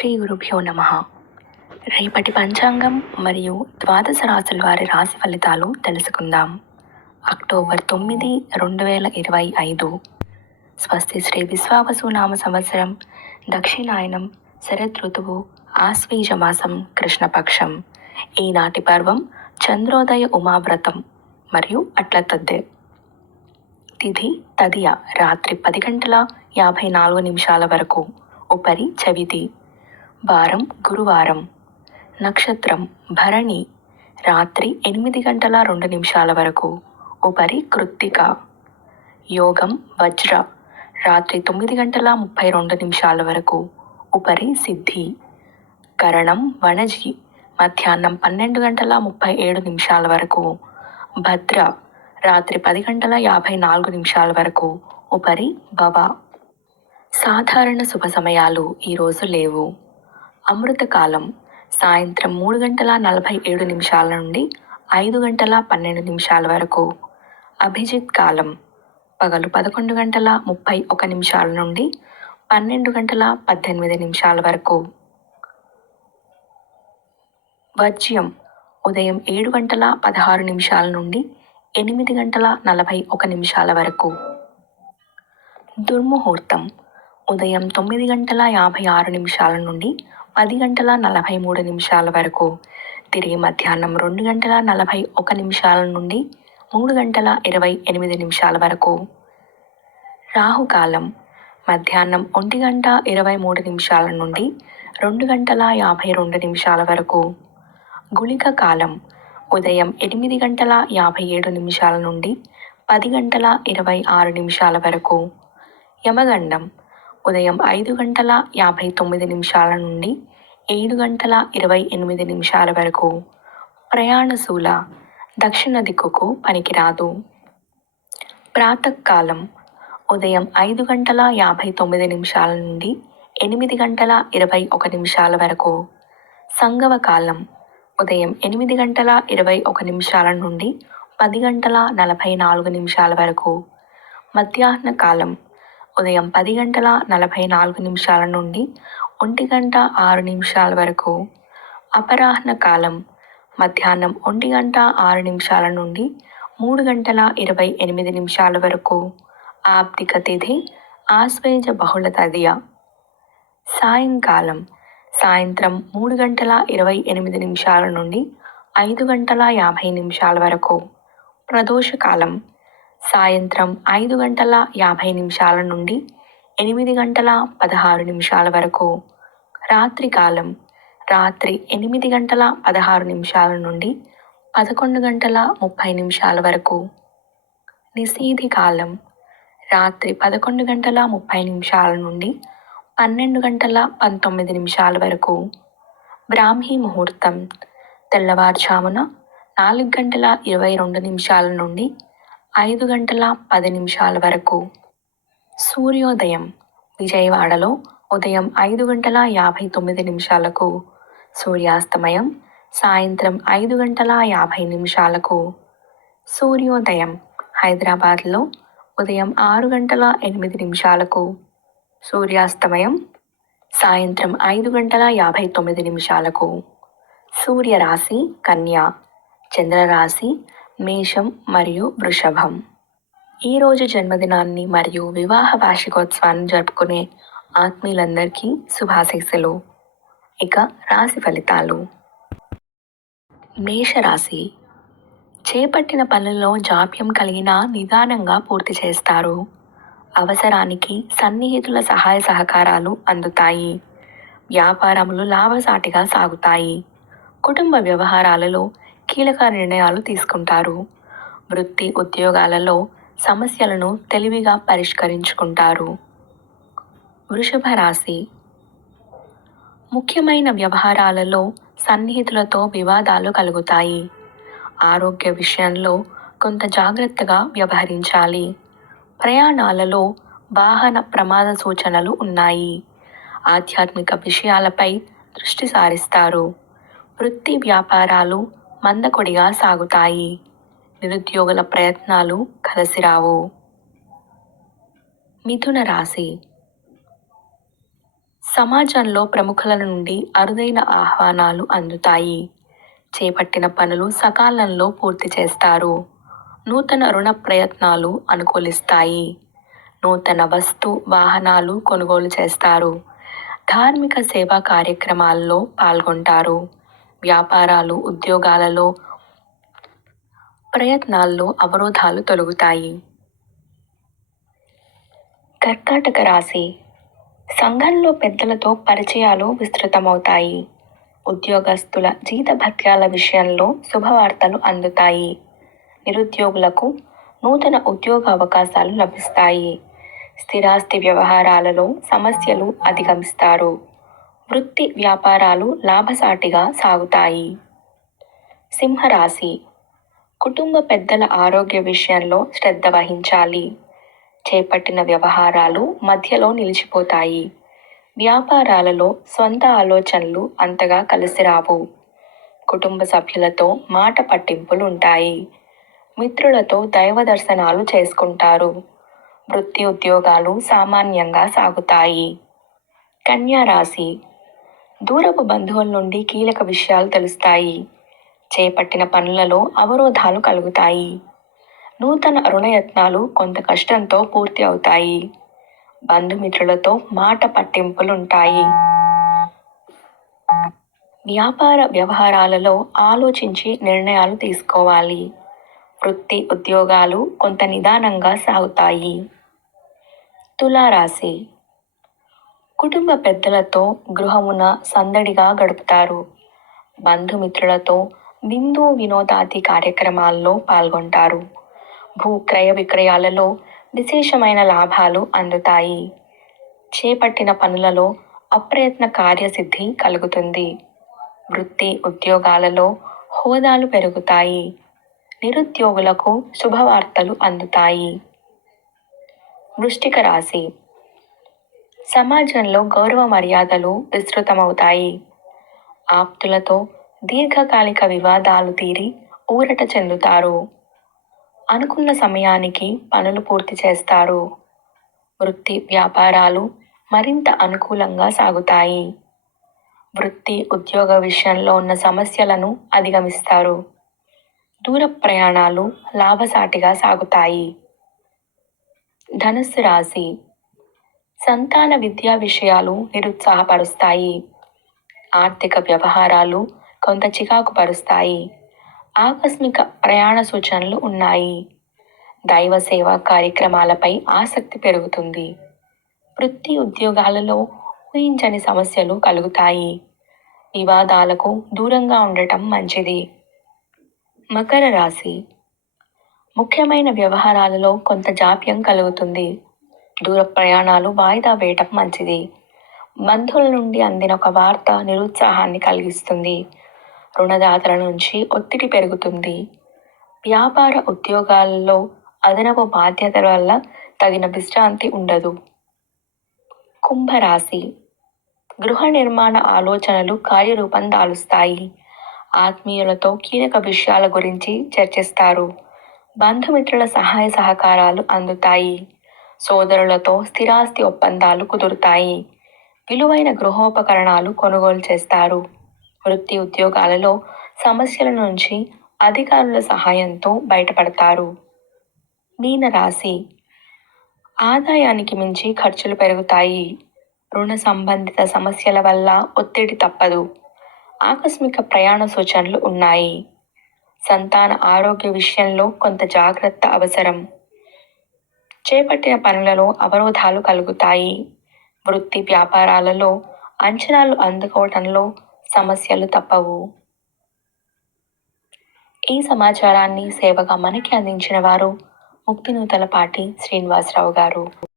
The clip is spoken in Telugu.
శ్రీ గురుభ్యో నమః. రేపటి పంచాంగం మరియు ద్వాదశ రాశుల వారి రాశి ఫలితాలు తెలుసుకుందాం. అక్టోబర్ 9, 2025. స్వస్తి శ్రీ విశ్వావసునామ సంవత్సరం, దక్షిణాయనం, శరద్ ఋతువు, ఆశ్వీజ మాసం, కృష్ణపక్షం. ఈనాటి పర్వం చంద్రోదయ ఉమావ్రతం మరియు అట్ల తద్దే. తిథి తదియ రాత్రి 10:54 వరకు, ఉపరి చవితి. వారం గురువారం. నక్షత్రం భరణి రాత్రి 8:02 వరకు, ఉపరి కృత్తిక. యోగం వజ్ర రాత్రి 9:32 వరకు, ఉపరి సిద్ధి. కరణం వణజి మధ్యాహ్నం 12:37 వరకు, భద్ర రాత్రి 10:54 వరకు, ఉపరి భవ. సాధారణ శుభ సమయాలు ఈరోజు లేవు. అమృతకాలం సాయంత్రం 3:47 నుండి 5:12 వరకు. అభిజిత్ కాలం పగలు 11:31 నుండి 12:18 వరకు. వర్జ్యం ఉదయం 7:16 నుండి 8:41 వరకు. దుర్ముహూర్తం ఉదయం 9:56 నుండి 10:43 వరకు. తిరిగి మధ్యాహ్నం 2:41 నుండి 3:28 వరకు. రాహుకాలం మధ్యాహ్నం 1:23 నుండి 2:52 వరకు. గుళిక కాలం ఉదయం 8:57 నుండి 10:26 వరకు. యమగండం ఉదయం 5:59 నుండి 7:28 వరకు. ప్రయాణశూల దక్షిణ దిక్కుకు పనికిరాదు. ప్రాతకాలం ఉదయం 5:59 నుండి 8:21 వరకు. సంగమ కాలం ఉదయం 8:21 నుండి 10:44 వరకు. మధ్యాహ్న కాలం ఉదయం 10:44 నుండి 1:06 వరకు. అపరాహ్న కాలం మధ్యాహ్నం 1:06 నుండి 3:28 వరకు. ఆప్తిక తిథి ఆశ్వేజ బహుళ తదియ. సాయంకాలం సాయంత్రం 3:28 నుండి 5:50 వరకు. ప్రదోషకాలం సాయంత్రం 5:50 నుండి 8:16 వరకు. రాత్రికాలం రాత్రి 8:16 నుండి 11:30 వరకు. నిశీధి కాలం రాత్రి 11:30 నుండి 12:19 వరకు. బ్రాహ్మీ ముహూర్తం తెల్లవారుజామున 4:22 నుండి 5:10 వరకు. సూర్యోదయం విజయవాడలో ఉదయం 5:59. సూర్యాస్తమయం సాయంత్రం 5:50. సూర్యోదయం హైదరాబాద్లో ఉదయం 6:08. సూర్యాస్తమయం సాయంత్రం 5:59. సూర్యరాశి కన్యా, చంద్రరాశి మేషం మరియు వృషభం. ఈరోజు జన్మదినాన్ని మరియు వివాహ వార్షికోత్సవాన్ని జరుపుకునే ఆత్మీయులందరికీ శుభాశీస్సులు. ఇక రాశి ఫలితాలు. మేషరాశి చేపట్టిన పనుల్లో జాప్యం కలిగినా నిదానంగా పూర్తి చేస్తారు. అవసరానికి సన్నిహితుల సహాయ సహకారాలు అందుతాయి. వ్యాపారములు లాభసాటిగా సాగుతాయి. కుటుంబ వ్యవహారాలలో కీలక నిర్ణయాలు తీసుకుంటారు. వృత్తి ఉద్యోగాలలో సమస్యలను తెలివిగా పరిష్కరించుకుంటారు. వృషభ రాశి ముఖ్యమైన వ్యవహారాలలో సన్నిహితులతో వివాదాలు కలుగుతాయి. ఆరోగ్య విషయంలో కొంత జాగ్రత్తగా వ్యవహరించాలి. ప్రయాణాలలో వాహన ప్రమాద సూచనలు ఉన్నాయి. ఆధ్యాత్మిక విషయాలపై దృష్టి సారిస్తారు. వృత్తి వ్యాపారాలు మందకొడిగా సాగుతాయి. నిరుద్యోగుల ప్రయత్నాలు కలిసిరావు. మిథున రాశి సమాజంలో ప్రముఖుల నుండి అరుదైన ఆహ్వానాలు అందుతాయి. చేపట్టిన పనులు సకాలంలో పూర్తి చేస్తారు. నూతన రుణ ప్రయత్నాలు అనుకూలిస్తాయి. నూతన వాహనాలు కొనుగోలు చేస్తారు. ధార్మిక సేవా కార్యక్రమాల్లో పాల్గొంటారు. వ్యాపారాలు, ఉద్యోగాలలో ప్రయత్నాల్లో అవరోధాలు తొలగుతాయి. కర్కాటక రాశి. సంఘంలో పెద్దలతో పరిచయాలు విస్తృతమవుతాయి. ఉద్యోగస్తుల జీతభత్యాల విషయంలో శుభవార్తలు అందుతాయి. నిరుద్యోగులకు నూతన ఉద్యోగ అవకాశాలు లభిస్తాయి. స్థిరాస్తి వ్యవహారాలలో సమస్యలు అధిగమిస్తారు. వృత్తి వ్యాపారాలు లాభసాటిగా సాగుతాయి. సింహరాశి. కుటుంబ పెద్దల ఆరోగ్య విషయంలో శ్రద్ధ వహించాలి. చేపట్టిన వ్యవహారాలు మధ్యలో నిలిచిపోతాయి. వ్యాపారాలలో స్వంత ఆలోచనలు అంతగా కలిసిరావు. కుటుంబ సభ్యులతో మాట పట్టింపులు ఉంటాయి. మిత్రులతో దైవ దర్శనాలు చేసుకుంటారు. వృత్తి ఉద్యోగాలు సామాన్యంగా సాగుతాయి. కన్యా రాశి. దూరపు బంధువుల నుండి కీలక విషయాలు తెలుస్తాయి. చేపట్టిన పనులలో అవరోధాలు కలుగుతాయి. నూతన రుణయత్నాలు కొంత కష్టంతో పూర్తి అవుతాయి. బంధుమిత్రులతో మాట పట్టింపులుంటాయి. వ్యాపార వ్యవహారాలలో ఆలోచించి నిర్ణయాలు తీసుకోవాలి. వృత్తి ఉద్యోగాలు కొంత నిదానంగా సాగుతాయి. తులారాశి. కుటుంబ పెద్దలతో గృహమున సందడిగా గడుపుతారు. బంధుమిత్రులతో విందు వినోదాది కార్యక్రమాల్లో పాల్గొంటారు. భూ క్రయ విక్రయాలలో విశేషమైన లాభాలు అందుతాయి. చేపట్టిన పనులలో అప్రయత్న కార్యసిద్ధి కలుగుతుంది. వృత్తి ఉద్యోగాలలో హోదాలు పెరుగుతాయి. నిరుద్యోగులకు శుభవార్తలు అందుతాయి. వృశ్చిక రాశి. సమాజంలో గౌరవ మర్యాదలు విస్తృతమవుతాయి. ఆప్తులతో దీర్ఘకాలిక వివాదాలు తీరి ఊరట చెందుతారు. అనుకున్న సమయానికి పనులు పూర్తి చేస్తారు. వృత్తి వ్యాపారాలు మరింత అనుకూలంగా సాగుతాయి. వృత్తి ఉద్యోగ విషయంలో ఉన్న సమస్యలను అధిగమిస్తారు. దూర ప్రయాణాలు లాభసాటిగా సాగుతాయి. ధనుస్సు రాశి. సంతాన విద్యా విషయాలు నిరుత్సాహపరుస్తాయి. ఆర్థిక వ్యవహారాలు కొంత చికాకు పరుస్తాయి. ఆకస్మిక ప్రయాణ సూచనలు ఉన్నాయి. దైవ సేవా కార్యక్రమాలపై ఆసక్తి పెరుగుతుంది. వృత్తి ఉద్యోగాలలో ఊహించని సమస్యలు కలుగుతాయి. వివాదాలకు దూరంగా ఉండటం మంచిది. మకర రాశి. ముఖ్యమైన వ్యవహారాలలో కొంత జాప్యం కలుగుతుంది. దూర ప్రయాణాలు వాయిదా వేయటం మంచిది. బంధువుల నుండి అందిన ఒక వార్త నిరుత్సాహాన్ని కలిగిస్తుంది. రుణదాతల నుంచి ఒత్తిడి పెరుగుతుంది. వ్యాపార ఉద్యోగాల్లో అదనపు బాధ్యతల వల్ల తగిన విశ్రాంతి ఉండదు. కుంభరాశి. గృహ నిర్మాణ ఆలోచనలు కార్యరూపం దాలుస్తాయి. ఆత్మీయులతో కీలక విషయాల గురించి చర్చిస్తారు. బంధుమిత్రుల సహాయ సహకారాలు అందుతాయి. సోదరులతో స్థిరాస్తి ఒప్పందాలు కుదురుతాయి. విలువైన గృహోపకరణాలు కొనుగోలు చేస్తారు. వృత్తి ఉద్యోగాలలో సమస్యల నుంచి అధికారుల సహాయంతో బయటపడతారు. మీనరాశి. ఆదాయానికి మించి ఖర్చులు పెరుగుతాయి. రుణ సంబంధిత సమస్యల వల్ల ఒత్తిడి తప్పదు. ఆకస్మిక ప్రయాణ సూచనలు ఉన్నాయి. సంతాన ఆరోగ్య విషయంలో కొంత జాగ్రత్త అవసరం. చేపట్టిన పనులలో అవరోధాలు కలుగుతాయి. వృత్తి వ్యాపారాలలో అంచనాలు అందుకోవటంలో సమస్యలు తప్పవు. ఈ సమాచారాన్ని సేవగా మనకి అందించిన వారు ముక్తినూతలపాటి శ్రీనివాసరావు గారు.